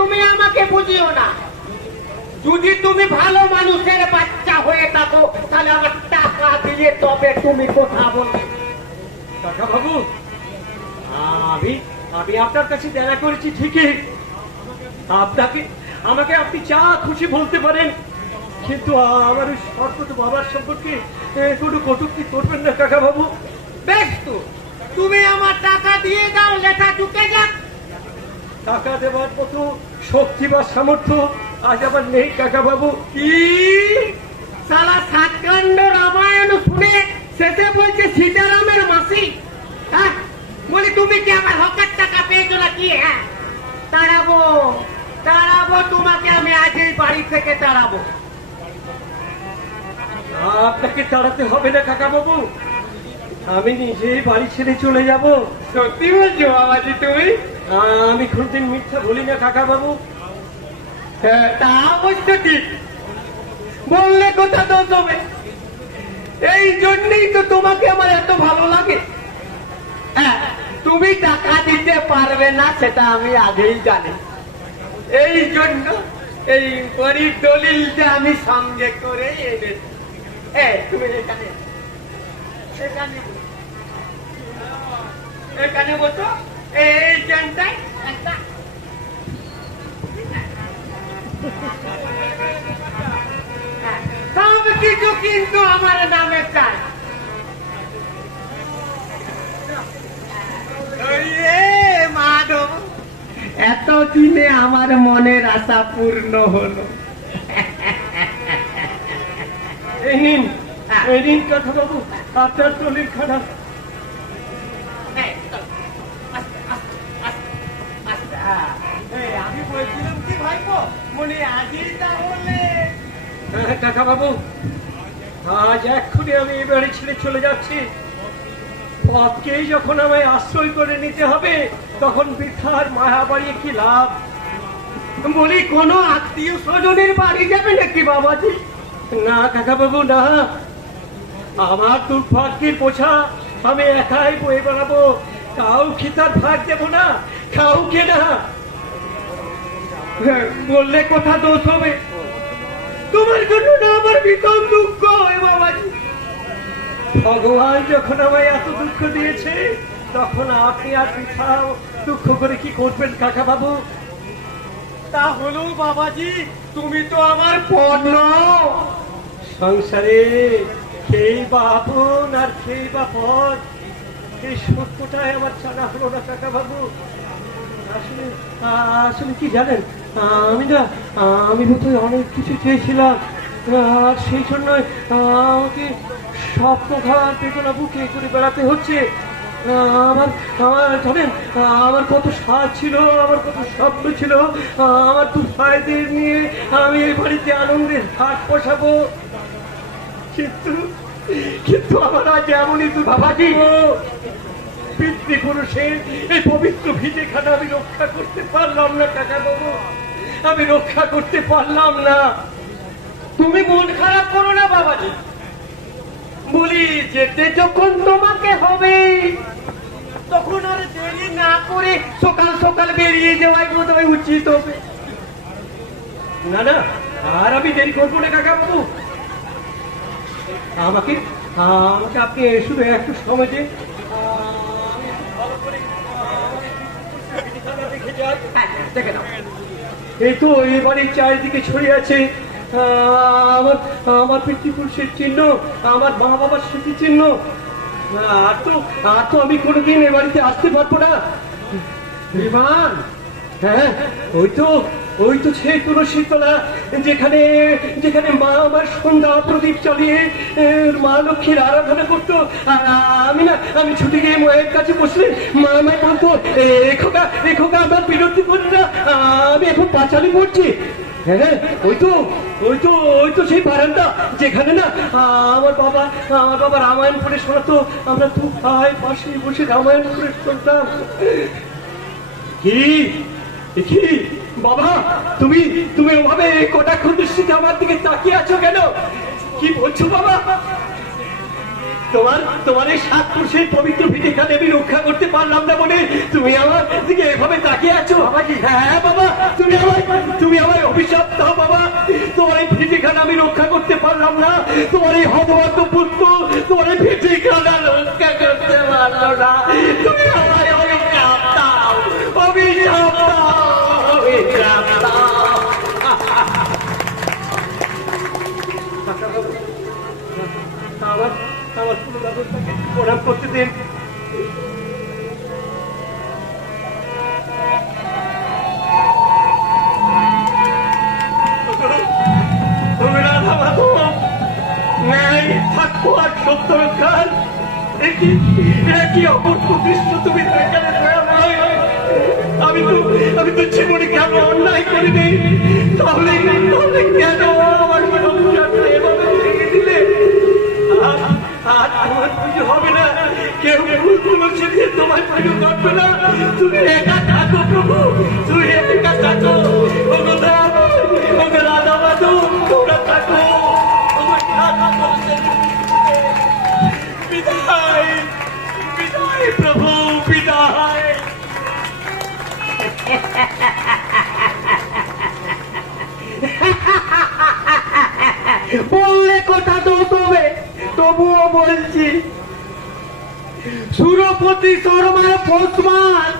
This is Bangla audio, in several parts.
তুমি আমাকে বুঝিও না। যদি তুমি ভালো মানুষের বাচ্চা হয়ে থাকো তাহলে আমার টাকা দিলে তবে তুমি কথা বলবে। কাকা বাবু, আমি আমি আপনার কাছে দেখা করেছি ঠিকই, আপনাকে আমাকে আপনি যা খুশি বলতে পারেন, কিন্তু আমার ওই সর্বত বাবার সম্পর্কে কোনো কটূক্তি করবেন না কাকা বাবু। বেশ, তো তুমি আমার টাকা দিয়ে দাও, লেখা ঢুকে যাক। টাকা দেওয়ার মতো শক্তি বা সামর্থ্য আজ আমার নেই কাকা বাবু। কি সালা সাতকাণ্ড রামায়ণ শুনে শেষে বলছে সীতারামের মাসি? হ্যাঁ, বলি তুমি কি আমার হকের টাকা পেয়েছো নাকি? হ্যাঁ, তাড়াবো তাড়াবো তোমাকে, আমি আজ এই বাড়ি থেকে তাড়াবো। আপনাকে তাড়াতে হবে না কাকা বাবু, আমি নিজেই বাড়ি ছেড়ে চলে যাব। সত্যি বলছো বাবাজি তুমি? আমি কোনদিন মিথ্যা বলি না কাকা বাবু। হ্যাঁ, তা অবশ্য ঠিক, বললে কথা দোষ হবে। এই জন্যই তো তোমাকে আমার এত ভালো লাগে। হ্যাঁ, তুমি টাকা দিতে পারবে না সেটা আমি আগেই জানি, এই জন্য এই গরিব দলিলটা আমি সঙ্গে করে এনেছি। তুমি এখানে এখানে এখানে বসো, এই ট্রেনটাই একটা সব কিছু কিন্তু আমার নামে চাই। মাধব, এতদিনে আমার মনের আশা পূর্ণ হলো। এই নিন, এই নিন কাকা বাবু আপনার দলিল খানা। আমি বলছিলাম কি ভাইপো, মনে আজই তাহলে। হ্যাঁ কাকা বাবু, আজ এক্ষুনি আমি এই বাড়ি ছেড়ে চলে যাচ্ছি। পথকেই যখন আমায় আশ্রয় করে নিতে হবে, তখন বৃথার মায়া বাড়িয়ে কি লাভ? বলি কোনো আত্মীয় স্বজনের বাড়ি যাবে নাকি বাবাজি? না কাকা বাবু না, আমার দুর্ভাগ্যের বোঝা আমি একাই বয়ে বেড়াবো, কাউকে তার ভাগ দেবো না, কাউকে না। বললে কথা দোষ হবে, তোমার জন্য না আমার ভীষণ দুঃখ হয় বাবাজি। ভগবান যখন আমায় এত দুঃখ দিয়েছে, তখন আপনি আর বৃথা দুঃখ করে কি করবেন কাকা বাবু? তা হলো বাবাজি, তুমি তো আমার পণ্য। সংসারে খেই বা আপন আর খেই বা পর, এই সত্যটাই আমার জানা হলো না কাকা বাবু। আসলে আসলে কি জানেন, আমি বোধহয় অনেক কিছু চেয়েছিলাম, আর সেই জন্য আমাকে স্বপ্নঘাত বেদনা বুকে করে বেড়াতে হচ্ছে। আমার আমার জানেন, আমার কত স্বাদ ছিল, আমার কত স্বপ্ন ছিল, আমার দু ভাইদের নিয়ে আমি এই বাড়িতে আনন্দের হাট বসাবো, কিন্তু কিন্তু আমার আজ এমনই তো বাবাজি, পিতৃপুরুষের এই পবিত্র ভিটে খানা আমি রক্ষা করতে পারলাম না কাকা বাবু, আমি রক্ষা করতে পারলাম না। তুমি মন খারাপ করো না বাবাজি, বলি যেতে যখন তোমাকে হবে তখন আর দেরি না করে সকাল সকাল বেরিয়ে যাওয়াই বোধহয় উচিত হবে। না না, আর আমি দেরি করবো না কাকা বাবু, আমাকে আমাকে আপনি শুধু একটু সময় দিন, দেখে নাও, এই তো এই বাড়ির চারিদিকে ছড়িয়ে আছে আমার আমার পিতৃপুরুষের চিহ্ন, আমার মা বাবার স্মৃতি চিহ্ন। আর তো আমি কোনোদিন এ বাড়িতে আসতে পারবো না। বিমান, হ্যাঁ, ওই তো সেই তুলসী তলা, যেখানে যেখানে মা আমার সন্ধ্যা প্রদীপ চালিয়ে মা লক্ষ্মীর আরাধনা করতো। আমি ছুটে গিয়ে মায়ের কাছে বসলে মা আমায় বলতো, এ খোকা আমার বিরক্তি করি না, আমি এখন পাঁচালি পড়ছি। হ্যাঁ, ওই তো সেই বারান্দা, যেখানে না আমার বাবা রামায়ণ পড়ে শোনাতো, আমরা দু ভাই পাশে বসে রামায়ণ করে শুনতাম। কি বাবা, তুমি ওভাবে কটাক্ষ দৃষ্টিতে আমার দিকে তাকিয়ে আছো কেন? কি বলছো বাবা? তোমার এই 7 পুরুষের পবিত্র ভিটিখানে আমি রক্ষা করতে পারলাম না বলে তুমি আমার দিকে এভাবে তাকিয়ে আছো বাবাজি। হ্যাঁ বাবা, তুমি আমার অভিশাপ দাও বাবা। তোমার এই ভিটিখানা আমি রক্ষা করতে পারলাম না, তোমার এই হতভাগ্য পুত্র তোমার এই ভিটিখানা রক্ষা করতে পারলো না। তুমি আমার অভিশাপ দাও, অভিশাপ দাও, অভিশাপ দাও। আমার পুরো ব্যবস্থাকে প্রণাম করতে দিন। আমি তো জীবনে কেন অন্যায় করিনি, তাহলে কেন আমার সংসারটা এভাবে ভেঙে দিলে? আর তোমার পুজো হবে না, কেউ কোনো সেদিন তোমার পুজো করবে না। তুমি একা থাকো প্রভু, তুমি একা থাকো। রাধা বাধু তোমরা থাকো। বিদায়, বিদায় প্রভু, বিদায়। বললে কথা তো তবে, তবুও বলছি, সুরপতি শর্মার পোষমান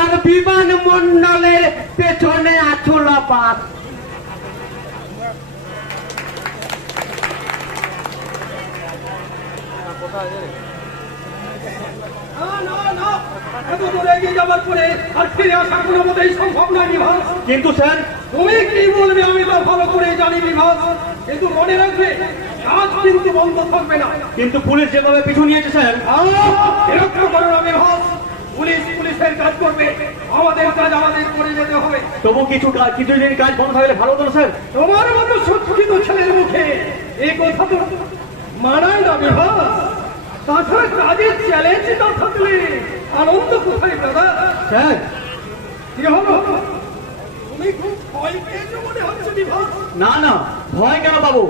আর বিমান মন্ডলের পেছনে আছলা পাত। এত দূরে এগিয়ে যাবার পরে আর ফিরে আসা কোনো মতেই সম্ভব নয় বিভাস। কিন্তু স্যার, তুমি কি বলবে আমি তো ভালো করে জানি বিভাস, কিন্তু মনে রাখবে কাজ কিন্তু বন্ধ থাকবে না। কিন্তু পুলিশ যেভাবে পিছু নিয়েছে স্যার। বিরক্ত করো না বিভাস, পুলিশ পুলিশের কাজ করবে, আমাদের কাজ আমাদের করে যেতে হবে। তবু কিছুদিন কাজ বন্ধ থাকলে ভালো হতো না স্যার। তোমার মতো শিক্ষিত ছেলের মুখে এই কথা তো মানায় না বিভাস। তাছাড়া কাজের চ্যালেঞ্জ না থাকলে আনন্দ কোথায় দাদা? স্যার, কি হলো? তুমি খুব ভয় পেয়েছো মনে হচ্ছে বিভাস। না না, ভয় কেন পাবো?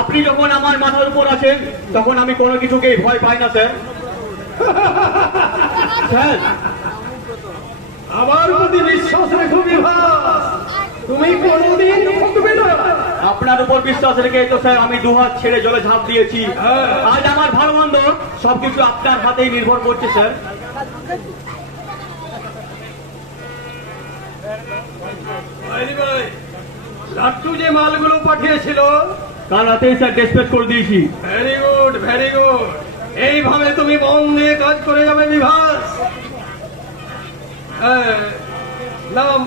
আপনি যখন আমার মাথার উপর আছেন তখন আমি কোনো কিছুকেই ভয় পাই না স্যার। স্যার, আমার প্রতি বিশ্বাস রেখো বিভাস, তুমি কোনোদিন ঠকবে না। আপনার উপর বিশ্বাস রেখে তো স্যার আমি দুহাত ছেড়ে জলে ঝাঁপ দিয়েছি। আজ আমার ভালো মন্দ সবকিছু আপনার হাতেই নির্ভর করছে স্যার। লাট্টু যে মালগুলো পাঠিয়েছিল কাল রাতেই স্যার ডিসপ্যাচ করে দিয়েছি। Very good, very good. এইভাবে তুমি মন দিয়ে কাজ করে যাবে বিভাস। নাম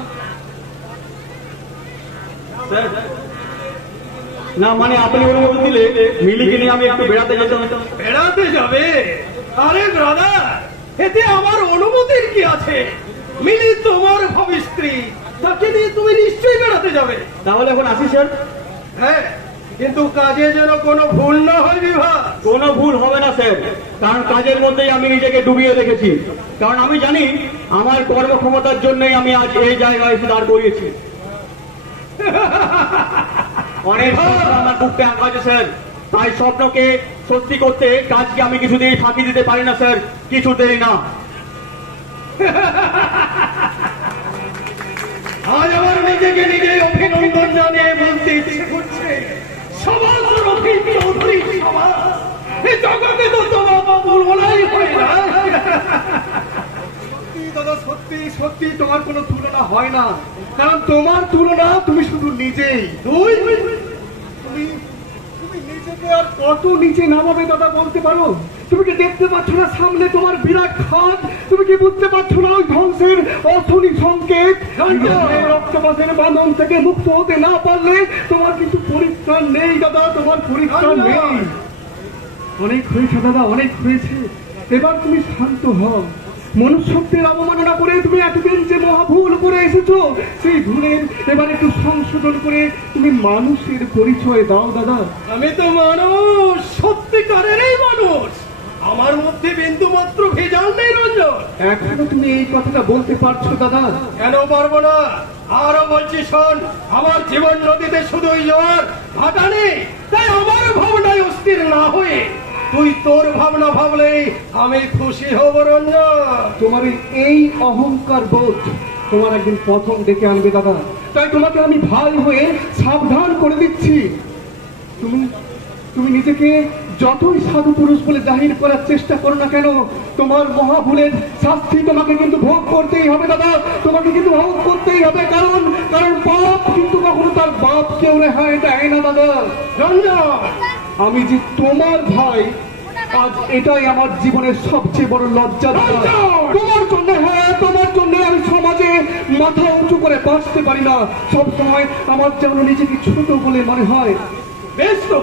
স্যার, না মানে আপনি অনুমতি দিলে মিলিকে নিয়ে আমি একটু বেড়াতে যেতাম। বেড়াতে যাবে? আরে ব্রাদার, এতে আমার অনুমতির কি আছে? মিলি তোমার ভবিষ্যৎ, তাকে নিয়ে তুমি নিশ্চয়ই বেড়াতে যাবে। তাহলে এখন আসি স্যার। হ্যাঁ, কিন্তু কাজে যেন কোনো ভুল না হয় বিভাস। কোনো ভুল হবে না স্যার, কারণ কাজের মধ্যেই আমি নিজেকে ডুবিয়ে রেখেছি। কারণ আমি জানি আমার কর্মক্ষমতার জন্যই আমি আজ এই জায়গায় এসে দাঁড় করিয়েছি। অনেক স্বপ্ন আমার বুকতে আঁকা আছে স্যার, তাই স্বপ্নকে সত্যি করতে কাজকে আমি কিছুতেই ফাঁকি দিতে পারি না স্যার, কিছুতেই না। আজ আমার নিজেকে নিজে অভিনন্দন জানিয়ে বলতে ইচ্ছে করছে, সমাজ রফি চৌধুরী সমাজ, এই জগতে তো তোমার বাবুর বলাই হয় না। দাদা, সত্যি সত্যি তোমার কোনো তুলনা হয় না, কারণ তোমার তুলনা তুমি শুধু নিজেই। তুমি নিজেকে আর কত নিচে নামাবে দাদা বলতে পারো? তুমি কি দেখতে পাচ্ছ না সামনে তোমার বিরাট খাদ? তুমি কি বুঝতে পারছো না ওই ধ্বংসের অশনি সংকেত? রক্তপাতের বাঁধন থেকে মুক্ত হতে না পারলে তোমার কিন্তু পরিত্রাণ নেই দাদা, তোমার পরিত্রাণ নেই। অনেক হয়েছে দাদা, অনেক হয়েছে, এবার তুমি শান্ত হও। মনুষ্যত্বের অবমাননা করে তুমি এতদিন যে মহা ভুল করে এসেছো, সেই ভুলের এবার একটু সংশোধন করে তুমি মানুষের পরিচয় দাও দাদা। আমি তো মানুষ, সত্যিকারেরই মানুষ, আমার মধ্যে বিন্দু মাত্র ভেজাল নেই রঞ্জন। এখনো তুমি এই কথাটা বলতে পারছো দাদা? কেন পারবো না? আরো বলছি শোন, আমার জীবন নদীতে শুধুই জোয়ার ভাটা নেই, তাই আমার ভাবনায় অস্থির না হয়ে তুই তোর ভাবনা ভাবলেই আমি খুশি হব রঞ্জন। তোমার এই অহংকার বোধ তোমার একদিন প্রথম ডেকে আনবে দাদা, তাই তোমাকে আমি ভাই হয়ে সাবধান করে দিচ্ছি। তুমি তুমি নিজেকে যতই সাধু পুরুষ বলে জাহির করার চেষ্টা করো না কেন, তোমার মহাভুলের শাস্তি তোমাকে কিন্তু ভোগ করতেই হবে দাদা, তোমাকে কিন্তু ভোগ করতেই হবে। কারণ কারণ পাপ কিন্তু কখনো তার বাপ কেউ রেহাই দেয় না দাদা। রঞ্জন, আমি যে তোমার ভাই, আজ এটাই আমার জীবনের সবচেয়ে বড় লজ্জা দাদা। তোমার জন্য, হ্যাঁ তোমার জন্য আমি সমাজে মাথা উঁচু করে বাঁচতে পারি না। সব সময় আমার যেন নিজেকে ছোট বলে মনে হয়। বেশ তো,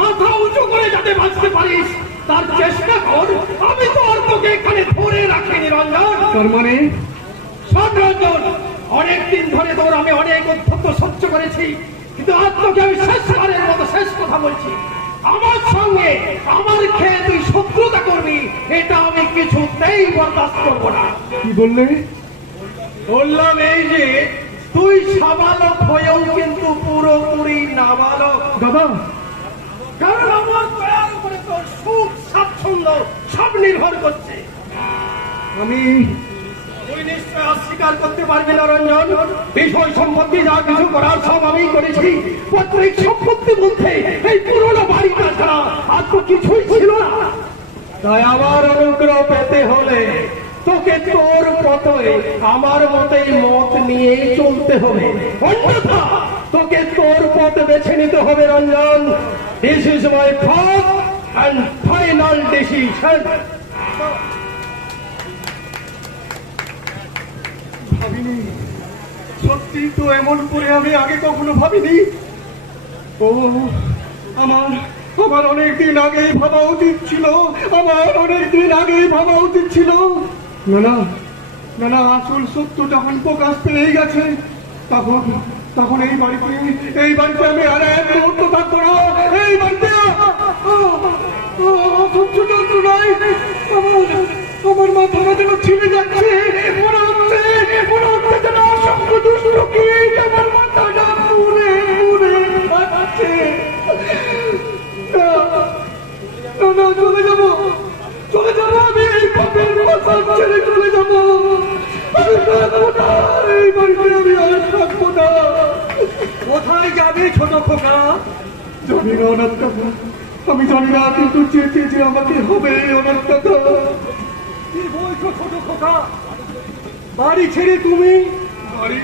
মাথা উঁচু করে যাতে বাঁচতে পারিস তার চেষ্টা কর। আমি তো আর তোকে এখানে ধরে রাখিনি রঞ্জন। তার মানে শোন রঞ্জন, অনেকদিন ধরে তোর আমি অনেক অধ্যক্ষ সহ্য করেছি, কিন্তু আজ তোকে আমি শেষবারের মতো শেষ কথা বলছি। আমার সঙ্গে আমার খেয়ে তুই শত্রুতা করবি, এটা আমি কিছুতেই বরদাস্ত করবো না। কি বললে? বললাম এই যে তুই সাবালক হয়েও কিন্তু পুরোপুরি নাবালক দাদা, কারণ আমার দয়ার উপরে তোর সুখ স্বাচ্ছন্দ্য সব নির্ভর করছে। আমি তুই নিশ্চয় অস্বীকার করতে পারবি না রঞ্জন, বিষয় সম্পত্তি যা কিছু করার সব আমি করেছি। পৈতৃক সম্পত্তি বলতে এই পুরোনো বাড়িটা ছাড়া আর তো কিছুই ছিল না। তাই আমার অনুগ্রহ পেতে হলে তোকে তোর পথে আমার মতেই মত নিয়ে চলতে হবে, অন্যথা তোকে তোর পথ বেছে নিতে হবে Ranjan. This is my first and final decision. ভাবিনি, সত্যি তো এমন করে আমি আগে কখনো ভাবিনি। ও আমার আমার অনেকদিন আগেই ভাবা উচিত ছিল, আমার অনেকদিন আগেই ভাবা উচিত ছিল। না না না না, আসল সত্য যখন প্রকাশ পেয়ে গেছে, তখন তখন এই বাড়িতে আমি আর এক মুহূর্ত থাকবো না। এই বাড়িতে অসহ্য যন্ত্রণায় আমার মাথাটা যেন ছিঁড়ে যাচ্ছে। মনে হচ্ছে যেন অসংখ্য দুষ্ট কীট আমার মাথাটা পুড়ে পুড়ে খাচ্ছে। না, চলে যাবো আমি, এই পাপের মশা ছেড়ে চলে যাবো। আমি থাকবো না, এই বাড়িতে আমি আর থাকবো না। কোথায় যাবে ছোট খোকা? জানি না অনাথ কাকা, আমি জানি না, কিন্তু চেয়েছে যে আমাকে হবে অনাথ কাকা। কি বলছো ছোট খোকা? বাড়ি ছেড়ে তুমি? বাড়ি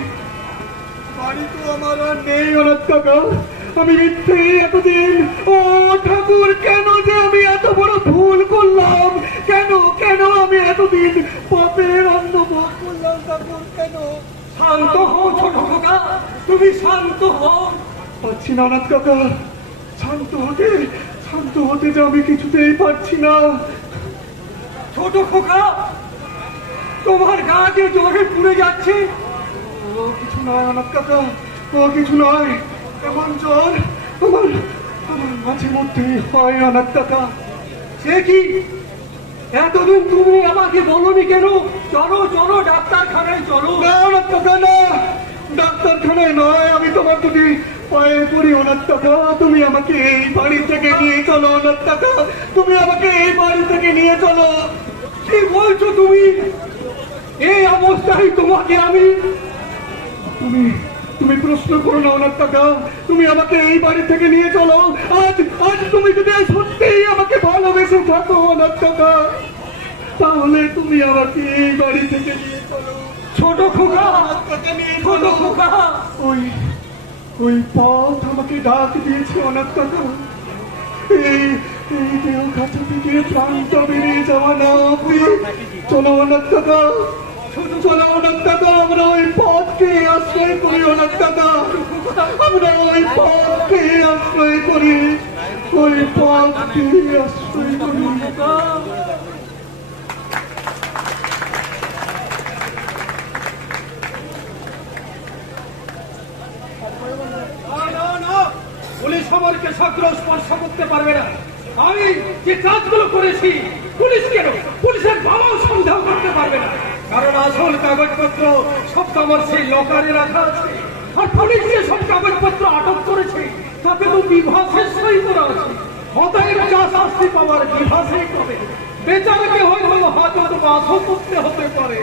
বাড়ি তো আমার আর নেই অনাথ কাকা। আমি মিথ্যে এতদিন, ও ঠাকুর, কেন যে আমি এত বড় ভুল করলাম? কেন কেন আমি এতদিন পাপের অন্ন ভোগ করলাম ঠাকুর? কেন? শান্ত হও ছোট খোকা, তুমি শান্ত হও। পারছি না অনাথ কাকা, শান্ত হতে যে আমি কিছুতেই পারছি না। ছোট খোকা, তোমার গা যে জ্বরে পুড়ে যাচ্ছে। ও কিছু নয় অনাথ কাকা, ও কিছু নয়। এমন জ্বর আমার আমার মাঝে মধ্যেই হয় অনাথ কাকা। সে কি, এতদিন তুমি আমাকে বলনি কেন? চলো চলো, ডাক্তারখানায় চলো। না অনাথ কাকা, না, ডাক্তারখানায় নয়, আমি তোমার দুটি পায়ে পড়ি অনাথ কাকা। তুমি আমাকে এই বাড়ি থেকে নিয়ে চলো অনাথ কাকা, তুমি আমাকে এই বাড়ি থেকে নিয়ে চলো। কি বলছো তুমি? এই অবস্থায় তোমাকে আমি? তুমি তুমি প্রশ্ন করো না অনাথ কাকা, তুমি আমাকে এই বাড়ি থেকে নিয়ে চলো। আজ তুমি যদি সত্যিই আমাকে ভালোবেসে থাকো অনাথ কাকা, তাহলে তুমি আমাকে এই বাড়ি থেকে নিয়ে চলো। ছোট খোকা, অনাথ কাকা, নিয়ে ছোট চলো। খোকা। ওই পথ আমাকে ডাক দিয়েছে অনাথ কাকা। এই দেহ কাছে থেকে প্রাণটা বেরিয়ে যাওয়া না অবধি চলো অনাথ কাকা, চলো অনাথ কাকা। আমরা ওই পথকে আশ্রয় করি অনাথ কাকা, আমরা ওই পথকে আশ্রয় করি, ওই পথকে আশ্রয় করি। পুলিশ আমাকে শত্রু স্পর্শ করতে পারবে না। আমি যে কাজগুলো করেছি, পুলিশ কেন, পুলিশের বাবাও সন্দেহ করতে পারবে না, কারণ আসল কাগজপত্র সব তো আমার সেই লকারে রাখা আছে। আর পুলিশ যে সব কাগজপত্র আটক করেছে তাতে তো বিভাগের সই করা আছে। হতায় যা শাস্তি পাওয়ার বিভাসে করে বেচারাকে হয়তো হাজত বাসও করতে হতে পারে।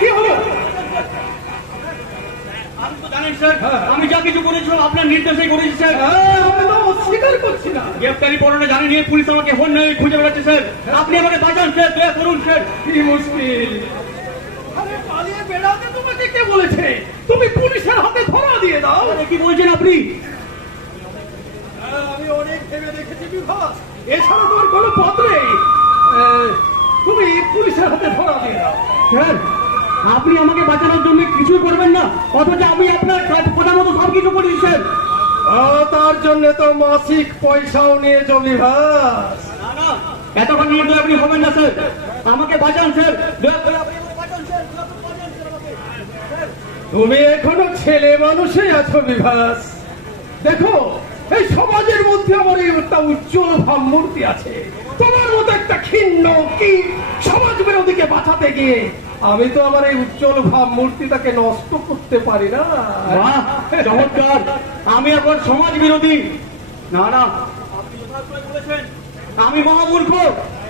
কি হলো? আপনি তো জানেন স্যার, আমি যা কিছু করেছিলাম আপনার নির্দেশেই করেছি স্যার। আমি তো অস্বীকার করছি না। গ্রেপ্তারি পরোয়ানা জানি নিয়ে পুলিশ আমাকে ফোন নিয়ে খুঁজে বেড়াচ্ছে স্যার। আপনি আমাকে বাঁচান স্যার, দয়া করুন স্যার। কি মুশকিল! আরে পালিয়ে বেড়াতে তোমাকে কে বলেছে? তুমি পুলিশের হাতে ধরা দিয়ে দাও। কি বলছেন আপনি? আমি অনেক ভেবে দেখেছি বিভাস, এছাড়া তোমার কোনো পথ নেই। তুমি পুলিশের হাতে ধরা দিয়ে দাও। স্যার, আপনি আমাকে বাঁচানোর জন্য কিছু করবেন না, অথচ আমি আপনার কথা মতো সব কিছু করেছি স্যার। তার জন্য তো মাসিক পয়সাও নিয়েছ বিভাস। না না, এতক্ষণ নিয়ে তো আপনি হবেন না স্যার, আমাকে বাঁচান স্যার, দয়া করে আপনি আমাকে বাঁচান স্যার, দয়া করে বাঁচান স্যার আমাকে। স্যার, তুমি এখনো ছেলে মানুষই আছো বিভাস। দেখো, এই সমাজের মধ্যে আমার এই একটা উজ্জ্বল ভাবমূর্তি আছে। তোমার মতো একটা ক্ষীণ কি সমাজ বিরোধীকে বাঁচাতে গিয়ে আমি তো আমার এই উজ্জ্বল ভাবমূর্তিটাকে নষ্ট করতে পারি না। বাহ, চমৎকার! আমি এখন সমাজ বিরোধী না না, আপনি যথার্থই বলেছেন। আমি মহামূর্খ,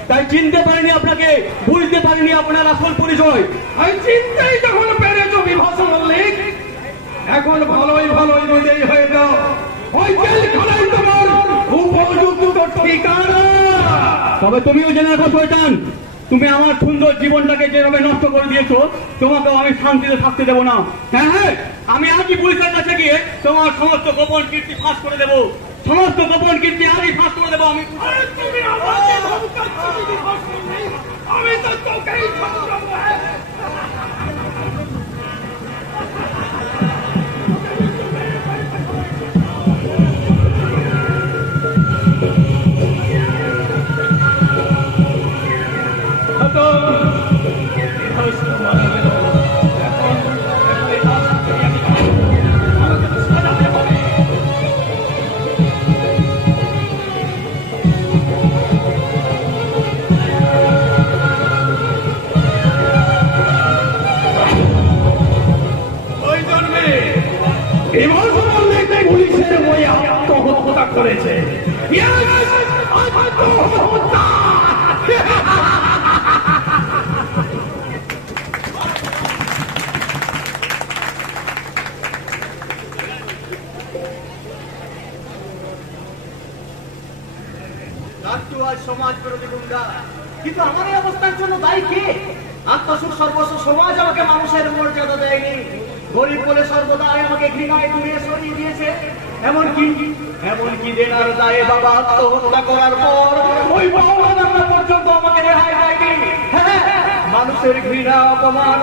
তাই চিনতে পারিনি আপনাকে, বুঝতে পারিনি আপনার আসল পরিচয়। আমি চিন্তাই যখন পেরেছো বিভাস মল্লিক, এখন ভালোই ভালোই বিজয়ী হয়ে যাও। ওই জেলখানায় তোমার উপযুক্ত ঠিকানা। তবে তুমিও জেনে রাখো শয়তান, তুমি আমার সুন্দর জীবনটাকে যেভাবে নষ্ট করে দিয়েছো, তোমাকে আমি শান্তিতে থাকতে দেবো না। হ্যাঁ হ্যাঁ, আমি আজই পুলিশের কাছে গিয়ে তোমার সমস্ত গোপন কীর্তি ফাঁস করে দেবো, সমস্ত গোপন কীর্তি আজই ফাঁস করে দেবো আমি। আরে তুমি আমাকে ধমকাচ্ছ বিভাস মল্লিক, আমি তো তোকেই ধমকাবো। ওই জন্মে বিভাস মল্লিক পুলিশের বই আত্মহত্যা করেছে। Yes! আত্মহত্যা! রাজ্য আজ সমাজ বিরোধী গুন্ডা, কিন্তু আমার এই অবস্থার জন্য দায়ী কে? আত্মসুখ সর্বস্ব সমাজ আমাকে মানুষের মর্যাদা দেয়নি, গরিব বলে সর্বদাই আমাকে ঘৃণায় দূরে সরিয়ে দিয়েছে। এমনকি দেনার দায়ে বাবা আত্মহত্যা করার পর ওই বাবা পর্যন্ত আমাকে রেহাই দেয়নি। হ্যাঁ, মানুষের ঘৃণা অপমান